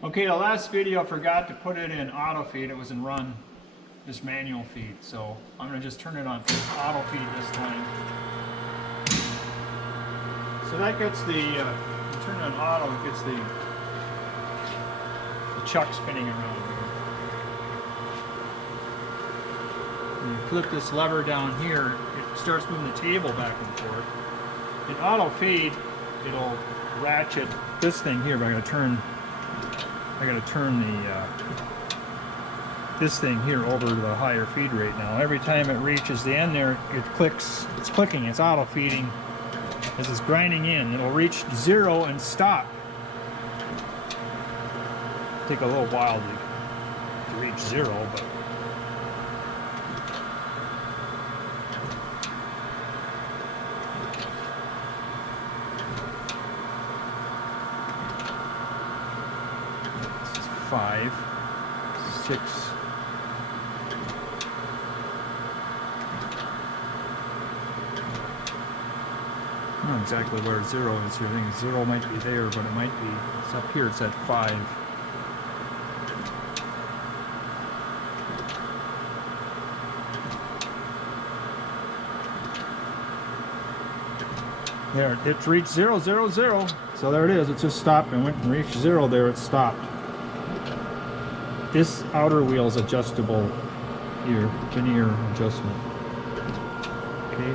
Okay, the last video I forgot to put it in auto feed. It was in run, just manual feed. So I'm going to just turn it on auto feed this time. So that gets the, you turn it on auto, it gets the chuck spinning around here. And you flip this lever down here, it starts moving the table back and forth. In auto feed, it'll ratchet this thing here, but I gotta turn the this thing here over to the higher feed rate now. Every time it reaches the end there, it clicks. It's clicking. It's auto feeding as it's grinding in. It'll reach 0 and stop. Take a little while to reach 0, but. This is 5, 6. I don't know exactly where 0 is here. I think 0 might be there, but it might be. It's up here. It's at 5. There, it's reached 0, 0, 0. So there it is. It just stopped and went and reached 0 there. It stopped. This outer wheel is adjustable here, veneer adjustment. Okay.